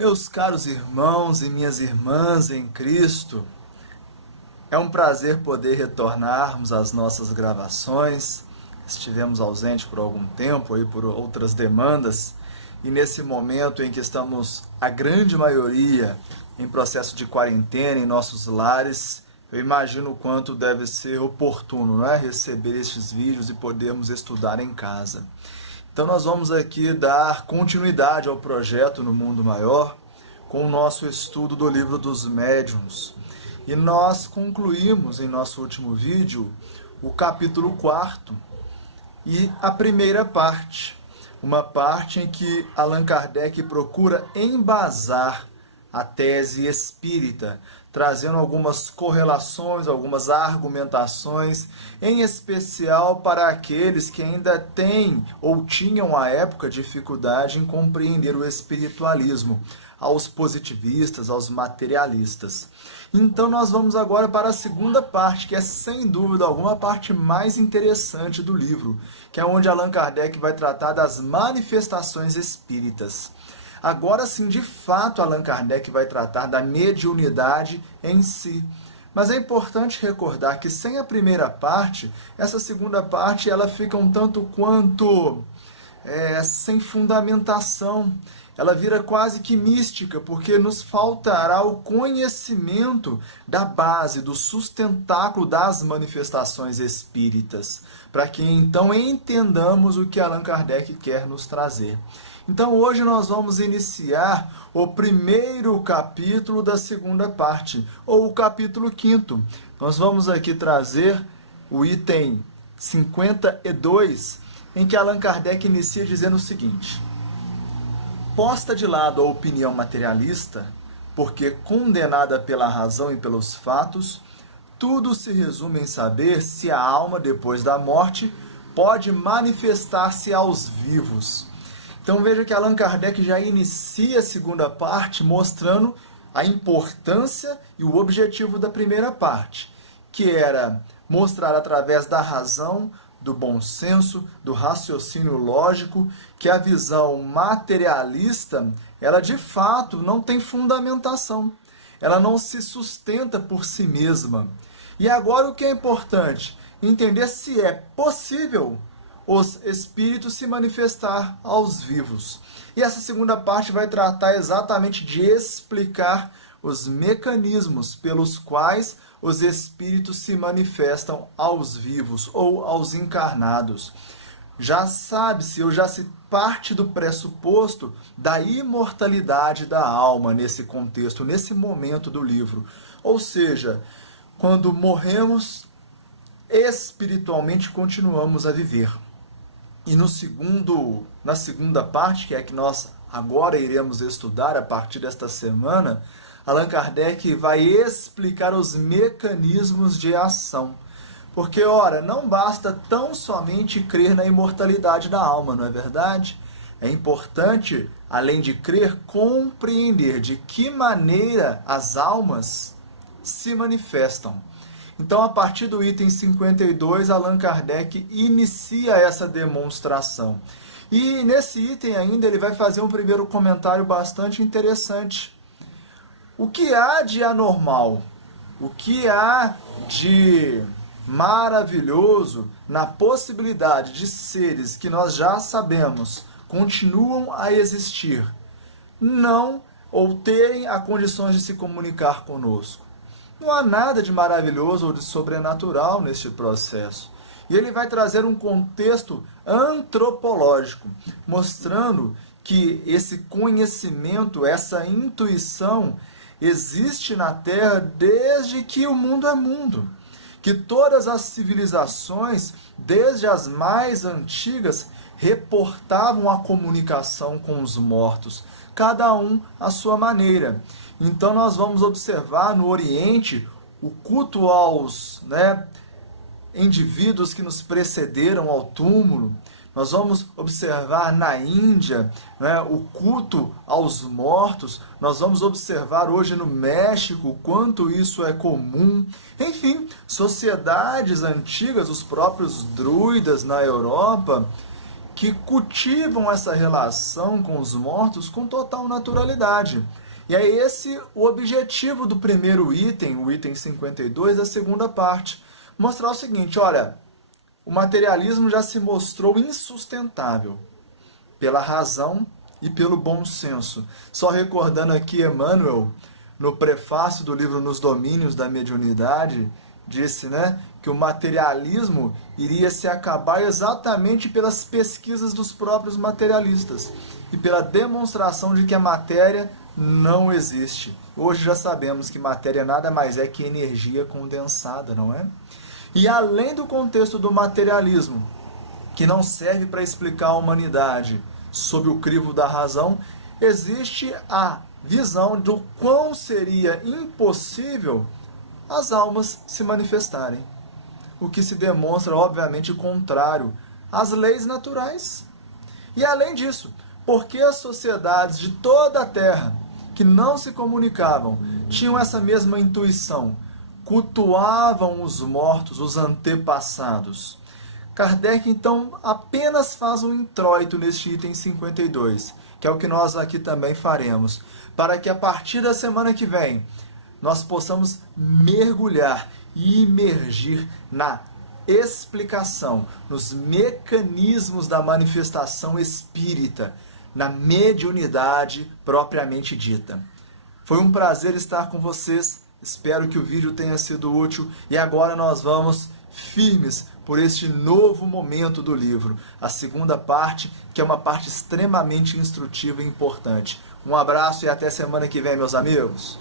Meus caros irmãos e minhas irmãs em Cristo, é um prazer poder retornarmos às nossas gravações. Estivemos ausentes por algum tempo, aí por outras demandas, e nesse momento em que estamos, a grande maioria, em processo de quarentena em nossos lares, eu imagino o quanto deve ser oportuno, não é? Receber estes vídeos e podermos estudar em casa. Então nós vamos aqui dar continuidade ao projeto No Mundo Maior com o nosso estudo do Livro dos Médiuns. E nós concluímos em nosso último vídeo o capítulo 4 e a primeira parte. Uma parte em que Allan Kardec procura embasar a tese espírita, trazendo algumas correlações, algumas argumentações, em especial para aqueles que ainda têm ou tinham à época dificuldade em compreender o espiritualismo, aos positivistas, aos materialistas. Então nós vamos agora para a segunda parte, que é sem dúvida alguma a parte mais interessante do livro, que é onde Allan Kardec vai tratar das manifestações espíritas. Agora sim, de fato, Allan Kardec vai tratar da mediunidade em si. Mas é importante recordar que sem a primeira parte, essa segunda parte ela fica um tanto quanto sem fundamentação. Ela vira quase que mística, porque nos faltará o conhecimento da base, do sustentáculo das manifestações espíritas, para que então entendamos o que Allan Kardec quer nos trazer. Então hoje nós vamos iniciar o primeiro capítulo da segunda parte, ou o capítulo 5º. Nós vamos aqui trazer o item 52, em que Allan Kardec inicia dizendo o seguinte: posta de lado a opinião materialista, porque condenada pela razão e pelos fatos, tudo se resume em saber se a alma, depois da morte, pode manifestar-se aos vivos. Então veja que Allan Kardec já inicia a segunda parte mostrando a importância e o objetivo da primeira parte, que era mostrar através da razão, do bom senso, do raciocínio lógico, que a visão materialista, ela de fato não tem fundamentação, ela não se sustenta por si mesma. E agora o que é importante? Entender se é possível os espíritos se manifestar aos vivos. E essa segunda parte vai tratar exatamente de explicar os mecanismos pelos quais os espíritos se manifestam aos vivos ou aos encarnados. Já sabe-se, ou já se parte do pressuposto da imortalidade da alma nesse contexto, nesse momento do livro. Ou seja, quando morremos, espiritualmente continuamos a viver. E na segunda parte, que é a que nós agora iremos estudar a partir desta semana, Allan Kardec vai explicar os mecanismos de ação. Porque, ora, não basta tão somente crer na imortalidade da alma, não é verdade? É importante, além de crer, compreender de que maneira as almas se manifestam. Então, a partir do item 52, Allan Kardec inicia essa demonstração. E nesse item ainda ele vai fazer um primeiro comentário bastante interessante. O que há de anormal, o que há de maravilhoso na possibilidade de seres que nós já sabemos continuam a existir, não ou terem a condições de se comunicar conosco? Não há nada de maravilhoso ou de sobrenatural neste processo. E ele vai trazer um contexto antropológico, mostrando que esse conhecimento, essa intuição, existe na Terra desde que o mundo é mundo. Que todas as civilizações, desde as mais antigas, reportavam a comunicação com os mortos, cada um à sua maneira. Então nós vamos observar no Oriente o culto aos indivíduos que nos precederam ao túmulo. Nós vamos observar na Índia o culto aos mortos. Nós vamos observar hoje no México o quanto isso é comum. Enfim, sociedades antigas, os próprios druidas na Europa, que cultivam essa relação com os mortos com total naturalidade. E é esse o objetivo do primeiro item, o item 52, da segunda parte. Mostrar o seguinte, olha, o materialismo já se mostrou insustentável pela razão e pelo bom senso. Só recordando aqui Emmanuel, no prefácio do livro Nos Domínios da Mediunidade, disse, que o materialismo iria se acabar exatamente pelas pesquisas dos próprios materialistas e pela demonstração de que a matéria não existe. Hoje já sabemos que matéria nada mais é que energia condensada, não é? E além do contexto do materialismo, que não serve para explicar a humanidade sob o crivo da razão, existe a visão do quão seria impossível as almas se manifestarem. O que se demonstra, obviamente, contrário às leis naturais. E além disso, porque as sociedades de toda a Terra que não se comunicavam tinham essa mesma intuição, cultuavam os mortos, os antepassados. Kardec, então, apenas faz um introito neste item 52, que é o que nós aqui também faremos, para que a partir da semana que vem nós possamos mergulhar e imergir na explicação, nos mecanismos da manifestação espírita, na mediunidade propriamente dita. Foi um prazer estar com vocês, espero que o vídeo tenha sido útil e agora nós vamos firmes por este novo momento do livro, a segunda parte, que é uma parte extremamente instrutiva e importante. Um abraço e até semana que vem, meus amigos.